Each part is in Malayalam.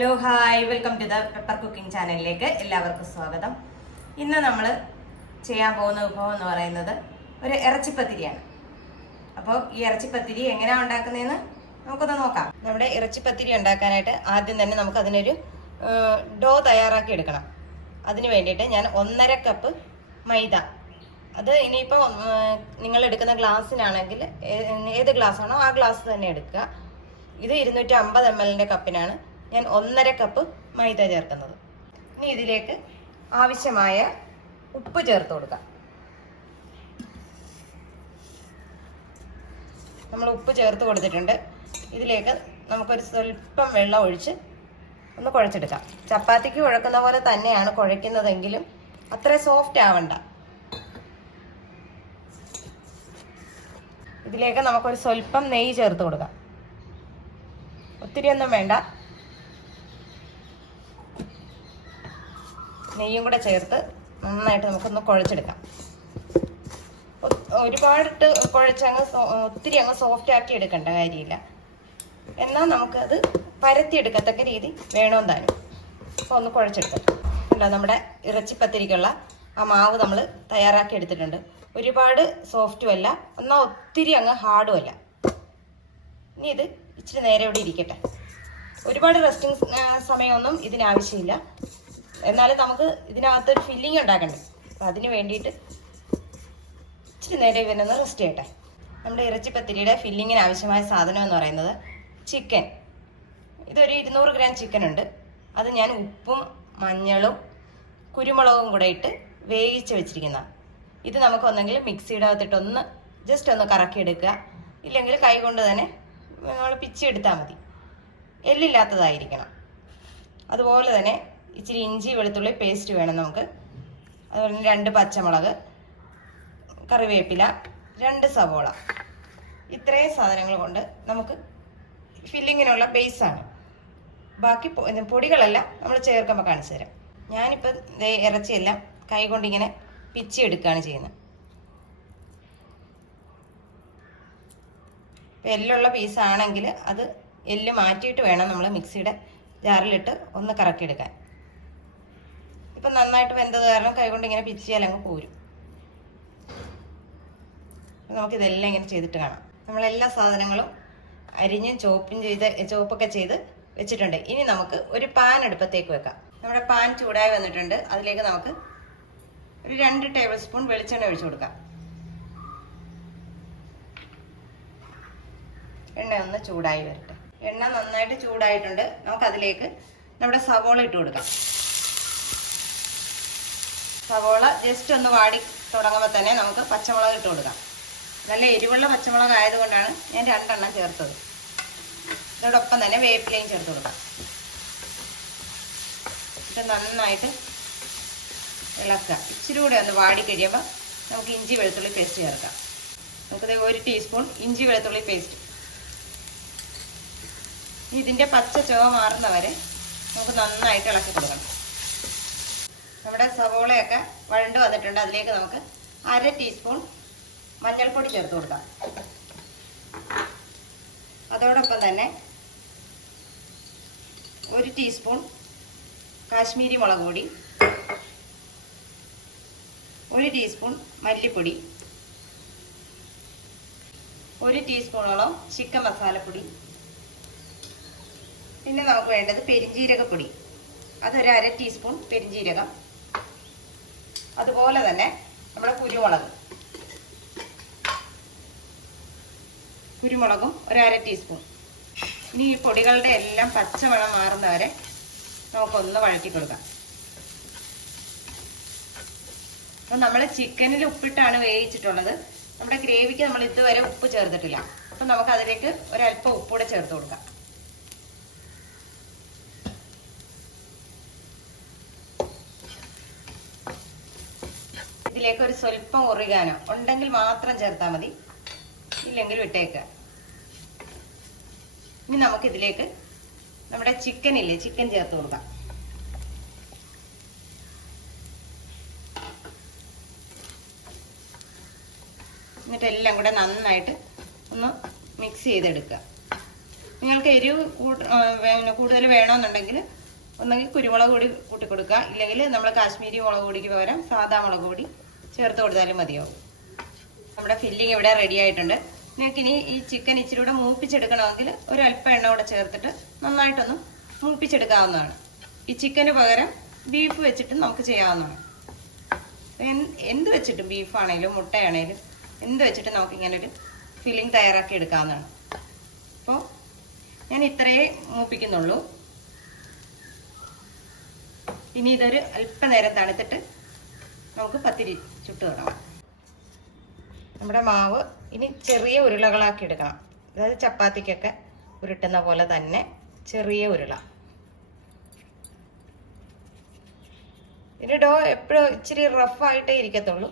Hello hi welcome to the pepper cooking ചാനലിലേക്ക് എല്ലാവർക്കും സ്വാഗതം. ഇന്ന് നമ്മൾ ചെയ്യാൻ പോകുന്ന വിഭവം എന്ന് പറയുന്നത് ഒരു ഇറച്ചിപ്പത്തിരിയാണ്. അപ്പോൾ ഈ ഇറച്ചിപ്പത്തിരി എങ്ങനെയാണ് ഉണ്ടാക്കുന്നതെന്ന് നമുക്കൊന്ന് നോക്കാം. നമ്മുടെ ഇറച്ചിപ്പത്തിരി ഉണ്ടാക്കാനായിട്ട് ആദ്യം തന്നെ നമുക്ക് അതിനൊരു ഡോ തയ്യാറാക്കി എടുക്കണം. അതിന് വേണ്ടിയിട്ട് ഞാൻ ഒന്നര കപ്പ് മൈദ. അത് ഇനിയിപ്പോൾ നിങ്ങൾ എടുക്കുന്ന ഗ്ലാസ്സിനാണെങ്കിൽ ഏത് ഗ്ലാസ് ആണോ ആ ഗ്ലാസ് തന്നെ എടുക്കുക. ഇത് ഇരുന്നൂറ്റി അമ്പത് എം എല്ലിന്റെ കപ്പിനാണ്. ഞാൻ ഒന്നര കപ്പ് മൈദ ചേർക്കുന്നത്. ഇനി ഇതിലേക്ക് ആവശ്യമായ ഉപ്പ് ചേർത്ത് കൊടുക്കാം. നമ്മൾ ഉപ്പ് ചേർത്ത് കൊടുത്തിട്ടുണ്ട്. ഇതിലേക്ക് നമുക്കൊരു സ്വല്പം വെള്ളം ഒഴിച്ച് ഒന്ന് കുഴച്ചെടുക്കാം. ചപ്പാത്തിക്ക് കുഴക്കുന്ന പോലെ തന്നെയാണ് കുഴയ്ക്കുന്നതെങ്കിലും അത്ര സോഫ്റ്റ് ആവണ്ട. ഇതിലേക്ക് നമുക്കൊരു സ്വല്പം നെയ്യ് ചേർത്ത് കൊടുക്കാം. ഒത്തിരിയൊന്നും വേണ്ട. നെയ്യും കൂടെ ചേർത്ത് നന്നായിട്ട് നമുക്കൊന്ന് കുഴച്ചെടുക്കാം. ഒരുപാടിട്ട് കുഴച്ചങ്ങ് ഒത്തിരി അങ്ങ് സോഫ്റ്റ് ആക്കി എടുക്കേണ്ട കാര്യമില്ല. എന്നാൽ നമുക്കത് പരത്തിയെടുക്കത്തക്ക രീതി വേണമെന്ന് താനും അപ്പോൾ ഒന്ന് കുഴച്ചെടുക്കാം. അല്ല നമ്മുടെ ഇറച്ചിപ്പത്തിരിക്കുള്ള ആ മാവ് നമ്മൾ തയ്യാറാക്കി എടുത്തിട്ടുണ്ട്. ഒരുപാട് സോഫ്റ്റും അല്ല എന്നാൽ ഒത്തിരി അങ്ങ് ഹാർഡും അല്ല. ഇനി ഇത് ഇച്ചിരി നേരെ ഇവിടെ ഇരിക്കട്ടെ. ഒരുപാട് റെസ്റ്റിംഗ് സമയമൊന്നും ഇതിനാവശ്യമില്ല എന്നാലും നമുക്ക് ഇതിനകത്ത് ഒരു ഫില്ലിംഗ് ഉണ്ടാക്കണ്ടേ? അപ്പം അതിന് വേണ്ടിയിട്ട് ഇച്ചിരി നേരം ഇവനൊന്ന് റെസ്റ്റ് ചെയ്യട്ടെ. നമ്മുടെ ഇറച്ചി പത്തിരിയുടെ ഫില്ലിങ്ങിന് ആവശ്യമായ സാധനം എന്ന് പറയുന്നത് ചിക്കൻ ഇതൊരു ഇരുന്നൂറ് ഗ്രാം ചിക്കൻ ഉണ്ട്. അത് ഞാൻ ഉപ്പും മഞ്ഞളും കുരുമുളകും കൂടെ ഇട്ട് വേവിച്ച് വെച്ചിരിക്കുന്ന ഇത് നമുക്ക് ഒന്നെങ്കിൽ മിക്സിയുടെ അകത്തിട്ട് ഒന്ന് ജസ്റ്റ് ഒന്ന് കറക്കിയെടുക്കുക ഇല്ലെങ്കിൽ കൈ കൊണ്ട് തന്നെ നമ്മൾ പിച്ചി എടുത്താൽ മതി. എല്ലില്ലാത്തതായിരിക്കണം. അതുപോലെ തന്നെ ഇച്ചിരി ഇഞ്ചി വെളുത്തുള്ളി പേസ്റ്റ് വേണം നമുക്ക്. അതുപോലെ തന്നെ രണ്ട് പച്ചമുളക് കറിവേപ്പില രണ്ട് സവോള. ഇത്രയും സാധനങ്ങൾ കൊണ്ട് നമുക്ക് ഫില്ലിങ്ങിനുള്ള ബേസാണ് ബാക്കി പൊടികളെല്ലാം നമ്മൾ ചേർക്കുമ്പോൾ കാണിച്ചു തരാം. ഞാനിപ്പോൾ ഇറച്ചിയെല്ലാം കൈ കൊണ്ടിങ്ങനെ പിച്ചി എടുക്കുകയാണ് ചെയ്യുന്നത്. ഇപ്പം എല്ലുള്ള പീസാണെങ്കിൽ അത് എല്ല് മാറ്റിയിട്ട് വേണം നമ്മൾ മിക്സിയുടെ ജാറിലിട്ട് ഒന്ന് കറക്കിയെടുക്കാൻ. ഇപ്പം നന്നായിട്ട് വെന്തത് കാരണം കൈകൊണ്ട് ഇങ്ങനെ പിച്ചിയാൽ അങ്ങ് പോരും. നമുക്ക് നമുക്കിതെല്ലാം ഇങ്ങനെ ചെയ്തിട്ട് കാണാം. നമ്മളെല്ലാ സാധനങ്ങളും അരിഞ്ഞും ചോപ്പും ചെയ്ത് ചോപ്പൊക്കെ ചെയ്ത് വെച്ചിട്ടുണ്ട്. ഇനി നമുക്ക് ഒരു പാൻ അടുപ്പത്തേക്ക് വെക്കാം. നമ്മുടെ പാൻ ചൂടായി വന്നിട്ടുണ്ട്. അതിലേക്ക് നമുക്ക് ഒരു രണ്ട് ടേബിൾ സ്പൂൺ വെളിച്ചെണ്ണ ഒഴിച്ചു കൊടുക്കാം. എണ്ണ ഒന്ന് ചൂടായി വരട്ടെ. എണ്ണ നന്നായിട്ട് ചൂടായിട്ടുണ്ട്. നമുക്ക് അതിലേക്ക് നമ്മുടെ സവോള ഇട്ട് കൊടുക്കാം. സവോള ജസ്റ്റ് ഒന്ന് വാടി തുടങ്ങുമ്പോൾ തന്നെ നമുക്ക് പച്ചമുളക് ഇട്ട് കൊടുക്കാം. നല്ല എരിവുള്ള പച്ചമുളക് ആയതുകൊണ്ടാണ് ഞാൻ രണ്ടെണ്ണം ചേർത്തത്. ഇതോടൊപ്പം തന്നെ വേപ്പിലയും ചേർത്ത് കൊടുക്കാം. ഇത് നന്നായിട്ട് ഇളക്കുക. ഇച്ചിരി കൂടെ ഒന്ന് വാടി കഴിയുമ്പോൾ നമുക്ക് ഇഞ്ചി വെളുത്തുള്ളി പേസ്റ്റ് ചേർക്കാം. നമുക്കത് ഒരു ടീസ്പൂൺ ഇഞ്ചി വെളുത്തുള്ളി പേസ്റ്റ്. ഇതിന്റെ പച്ച ചുവ മാറുന്നവരെ നമുക്ക് നന്നായിട്ട് ഇളക്കി കൊടുക്കണം. നമ്മുടെ സവോളയൊക്കെ വഴണ്ട് വന്നിട്ടുണ്ട്. അതിലേക്ക് നമുക്ക് അര ടീസ്പൂൺ മഞ്ഞൾപ്പൊടി ചേർത്ത് കൊടുക്കാം. അതോടൊപ്പം തന്നെ ഒരു ടീസ്പൂൺ കാശ്മീരി മുളക് പൊടി ഒരു ടീസ്പൂൺ മല്ലിപ്പൊടി ഒരു ടീസ്പൂണോളം ചിക്കൻ മസാലപ്പൊടി പിന്നെ നമുക്ക് വേണ്ടത് പെരിഞ്ജീരകപ്പൊടി. അതൊരു അര ടീസ്പൂൺ പെരിഞ്ജീരകം. അതുപോലെ തന്നെ നമ്മുടെ കുരുമുളക്. കുരുമുളകും ഒരു അര ടീസ്പൂൺ ഇനി ഈ പൊടികളുടെ എല്ലാം പച്ചമണം മാറുന്നവരെ നമുക്കൊന്ന് വഴറ്റി കൊടുക്കാം. അപ്പം നമ്മൾ ചിക്കനിൽ ഉപ്പിട്ടാണ് വേവിച്ചിട്ടുള്ളത്. നമ്മുടെ ഗ്രേവിക്ക് നമ്മൾ ഇതുവരെ ഉപ്പ് ചേർത്തിട്ടില്ല. അപ്പം നമുക്ക് അതിലേക്ക് ഒരല്പം ഉപ്പൂടെ ചേർത്ത് കൊടുക്കാം. ഇതിലേക്ക് ഒരു സ്വല്പം ഒറിഗാനോ ഉണ്ടെങ്കിൽ മാത്രം ചേർത്താൽ മതി. ഇല്ലെങ്കിൽ വിട്ടേക്കുക ഇനി നമുക്കിതിലേക്ക് നമ്മുടെ ചിക്കൻ ഇല്ലേ ചിക്കൻ ചേർത്ത് കൊടുക്കാം. എന്നിട്ട് എല്ലാം കൂടെ നന്നായിട്ട് ഒന്ന് മിക്സ് ചെയ്തെടുക്കുക. നിങ്ങൾക്ക് എരിവ് പിന്നെ കൂടുതൽ വേണമെന്നുണ്ടെങ്കിൽ ഒന്നെങ്കിൽ കുരുമുളക് പൊടി കൂട്ടി കൊടുക്കുക ഇല്ലെങ്കിൽ നമ്മൾ കാശ്മീരി മുളക് പൊടിക്ക് പകരം സാധാ മുളക് പൊടി ചേർത്ത് കൊടുത്താലും മതിയാവും നമ്മുടെ ഫില്ലിങ് ഇവിടെ റെഡി ആയിട്ടുണ്ട്. നിങ്ങൾക്ക് ഇനി ഈ ചിക്കൻ ഇച്ചിരി കൂടെ മൂപ്പിച്ചെടുക്കണമെങ്കിൽ ഒരു അല്പം എണ്ണ കൂടെ ചേർത്തിട്ട് നന്നായിട്ടൊന്ന് മൂപ്പിച്ചെടുക്കാവുന്നതാണ്. ഈ ചിക്കന് പകരം ബീഫ് വെച്ചിട്ട് നമുക്ക് ചെയ്യാവുന്നതാണ്. എന്ത് വെച്ചിട്ടും ബീഫാണേലും മുട്ടയാണേലും എന്ത് വെച്ചിട്ടും നമുക്ക് ഇങ്ങനെ ഒരു ഫില്ലിംഗ് തയ്യാറാക്കി എടുക്കാവുന്നതാണ്. അപ്പോൾ ഞാൻ ഇത്രയേ മൂപ്പിക്കുന്നുള്ളൂ. ഇനി ഇതൊരു അല്പനേരം തണുത്തിട്ട് നമുക്ക് പത്തിരി ചുട്ട് തുടങ്ങാം നമ്മുടെ മാവ് ഇനി ചെറിയ ഉരുളകളാക്കി എടുക്കണം. അതായത് ചപ്പാത്തിക്കൊക്കെ ഉരുട്ടുന്ന പോലെ തന്നെ ചെറിയ ഉരുള. ഇതിന്റെ ഡോ എപ്പോഴും ഇച്ചിരി റഫായിട്ടേ ഇരിക്കത്തുള്ളൂ.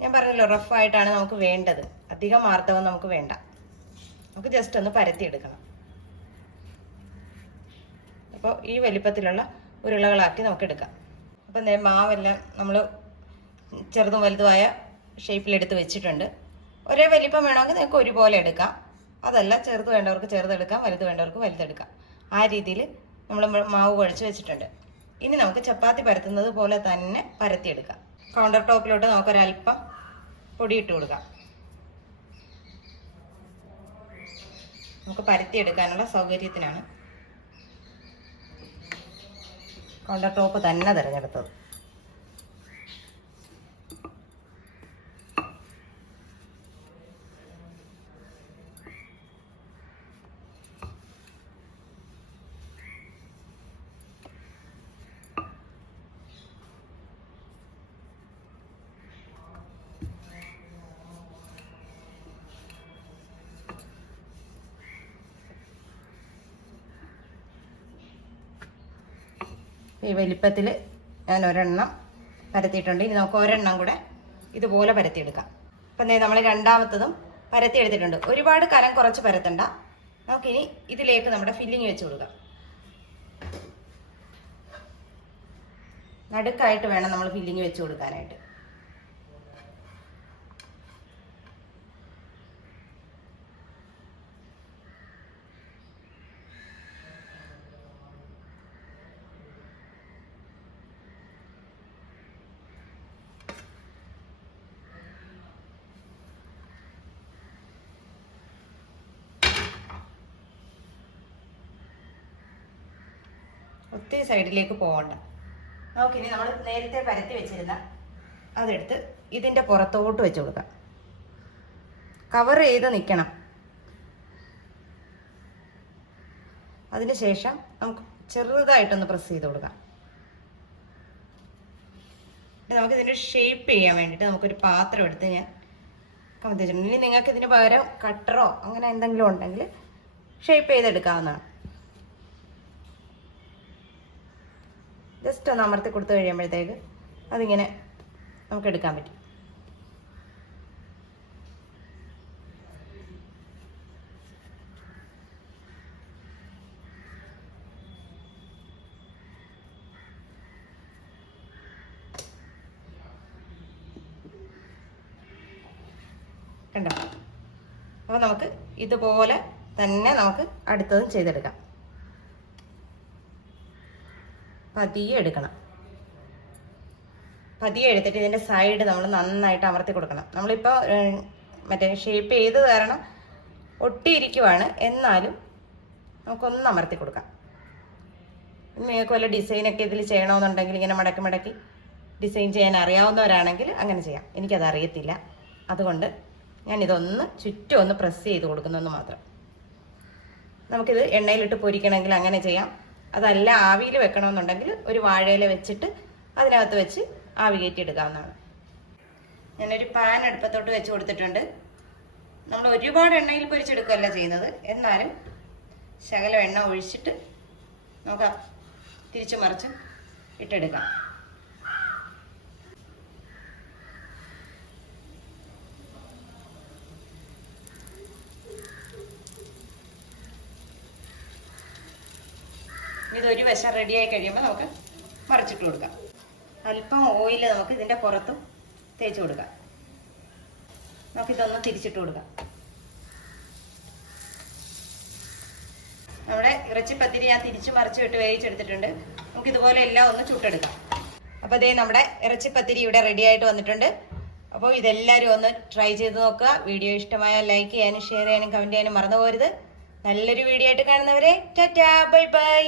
ഞാൻ പറഞ്ഞല്ലോ റഫായിട്ടാണ് നമുക്ക് വേണ്ടത്. അധികം ആർത്തവം നമുക്ക് വേണ്ട. നമുക്ക് ജസ്റ്റ് ഒന്ന് പരത്തിയെടുക്കണം. അപ്പോൾ ഈ വലിപ്പത്തിലുള്ള ഉരുളകളാക്കി നമുക്ക് എടുക്കാം. അപ്പം മാവെല്ലാം നമ്മൾ ചെറുതും വലുതുമായ ഷേപ്പിലെടുത്ത് വെച്ചിട്ടുണ്ട്. ഒരേ വലിപ്പം വേണമെങ്കിൽ നിങ്ങൾക്ക് ഒരുപോലെ എടുക്കാം. അതല്ല ചെറുത് വേണ്ടവർക്ക് ചെറുതെടുക്കാം വലുത് വേണ്ടവർക്ക് വലുതെടുക്കാം ആ രീതിയിൽ നമ്മൾ മാവ് കുഴച്ച് വെച്ചിട്ടുണ്ട്. ഇനി നമുക്ക് ചപ്പാത്തി പരത്തുന്നത് പോലെ തന്നെ പരത്തിയെടുക്കാം. കൗണ്ടർ ടോപ്പിലോട്ട് നമുക്കൊരല്പം പൊടിയിട്ട് കൊടുക്കാം. നമുക്ക് പരത്തിയെടുക്കാനുള്ള സൗകര്യത്തിനാണ് കൗണ്ടർ ടോപ്പ് തന്നെ തിരഞ്ഞെടുത്തത്. ഈ വലിപ്പത്തിൽ ഞാൻ ഒരെണ്ണം പരത്തിയിട്ടുണ്ട്. ഇനി നമുക്ക് ഒരെണ്ണം കൂടെ ഇതുപോലെ പരത്തിയെടുക്കാം. അപ്പം നമ്മൾ രണ്ടാമത്തതും പരത്തി എടുത്തിട്ടുണ്ട് ഒരുപാട് കനം കുറച്ച് പരത്തണ്ട. നമുക്കിനി ഇതിലേക്ക് നമ്മുടെ ഫില്ലിങ് വെച്ച് കൊടുക്കാം. നടുക്കായിട്ട് വേണം നമ്മൾ ഫില്ലിങ് വെച്ച് കൊടുക്കാനായിട്ട്. ഒത്തിരി സൈഡിലേക്ക് പോകണ്ട. നമുക്കിനി നമ്മൾ നേരത്തെ പരത്തി വെച്ചിരുന്ന അതെടുത്ത് ഇതിന്റെ പുറത്തോട്ട് വെച്ച് കൊടുക്കാം. കവർ ചെയ്ത് നിൽക്കണം അതിന് ശേഷം നമുക്ക് ചെറുതായിട്ടൊന്ന് പ്രസ് ചെയ്ത് കൊടുക്കാം. നമുക്ക് ഇതിന്റെ ഷേപ്പ് ചെയ്യാൻ വേണ്ടിയിട്ട് നമുക്കൊരു പാത്രം എടുത്ത് ഞാൻ കമത്തി വെച്ചിട്ടുണ്ട്. ഇനി നിങ്ങൾക്ക് ഇതിന് പകരം കട്ടറോ അങ്ങനെ എന്തെങ്കിലും ഉണ്ടെങ്കിൽ ഷേപ്പ് ചെയ്തെടുക്കാവുന്നതാണ്. ജസ്റ്റ് ഒന്ന് അമർത്തി കൊടുത്തു കഴിയുമ്പോഴത്തേക്ക് അതിങ്ങനെ നമുക്ക് എടുക്കാൻ പറ്റും. കണ്ടോ? അപ്പോൾ നമുക്ക് ഇതുപോലെ തന്നെ നമുക്ക് അടുത്തതും ചെയ്തെടുക്കാം. പതിയെ എടുക്കണം. പതിയെ എടുത്തിട്ട് ഇതിന്റെ സൈഡ് നമ്മൾ നന്നായിട്ട് അമർത്തി കൊടുക്കണം. നമ്മളിപ്പോൾ മറ്റേ ഷേപ്പ് ചെയ്ത് കാരണം ഒട്ടിയിരിക്കുവാണ്. എന്നാലും നമുക്കൊന്ന് അമർത്തി കൊടുക്കാം. നിങ്ങൾക്ക് വല്ല ഡിസൈനൊക്കെ ഇതിൽ ചെയ്യണമെന്നുണ്ടെങ്കിൽ ഇങ്ങനെ മടക്കി മടക്കി ഡിസൈൻ ചെയ്യാൻ അറിയാവുന്നവരാണെങ്കിൽ അങ്ങനെ ചെയ്യാം. എനിക്കത് അറിയത്തില്ല അതുകൊണ്ട് ഞാനിതൊന്ന് ചുറ്റും ഒന്ന് പ്രസ് ചെയ്ത് കൊടുക്കുന്നതെന്ന് മാത്രം. നമുക്കിത് എണ്ണയിലിട്ട് പൊരിക്കണമെങ്കിൽ അങ്ങനെ ചെയ്യാം. അതല്ല ആവിയിൽ വെക്കണമെന്നുണ്ടെങ്കിൽ ഒരു വാഴയില വെച്ചിട്ട് അതിനകത്ത് വെച്ച് ആവി കയറ്റി എടുക്കാവുന്നതാണ് ഞാനൊരു പാൻ അടുപ്പത്തോട്ട് വെച്ച് കൊടുത്തിട്ടുണ്ട്. നമ്മൾ ഒരുപാട് എണ്ണയിൽ പൊരിച്ചെടുക്കുകയല്ല ചെയ്യുന്നത്. എന്നാലും ശകലം എണ്ണ ഒഴിച്ചിട്ട് നമുക്ക് തിരിച്ചു മറിച്ച് ഇട്ടെടുക്കാം. ഒരു വശം റെഡിയായി കഴിയുമ്പോൾ നമുക്ക് മറിച്ചിട്ട് കൊടുക്കാം. അല്പം ഓയിൽ നമുക്ക് ഇതിന്റെ പുറത്തും തേച്ച് കൊടുക്കാം. നമുക്കിതൊന്ന് തിരിച്ചിട്ട് കൊടുക്കാം. നമ്മുടെ ഇറച്ചിപ്പത്തിരി ഞാൻ തിരിച്ച് മറിച്ച് വിട്ട് വേവിച്ചെടുത്തിട്ടുണ്ട്. നമുക്ക് ഇതുപോലെ എല്ലാം ഒന്ന് ചുട്ടെടുക്കാം. അപ്പോൾ അതേ നമ്മുടെ ഇറച്ചിപ്പത്തിരി ഇവിടെ റെഡി ആയിട്ട് വന്നിട്ടുണ്ട്. അപ്പോൾ ഇതെല്ലാവരും ഒന്ന് ട്രൈ ചെയ്ത് നോക്കുക. വീഡിയോ ഇഷ്ടമായാൽ ലൈക്ക് ചെയ്യാനും ഷെയർ ചെയ്യാനും കമന്റ് ചെയ്യാനും മറന്നു പോകരുത്. നല്ലൊരു വീഡിയോ ആയിട്ട് കാണുന്നവരെ ടാറ്റാ ബൈ ബൈ.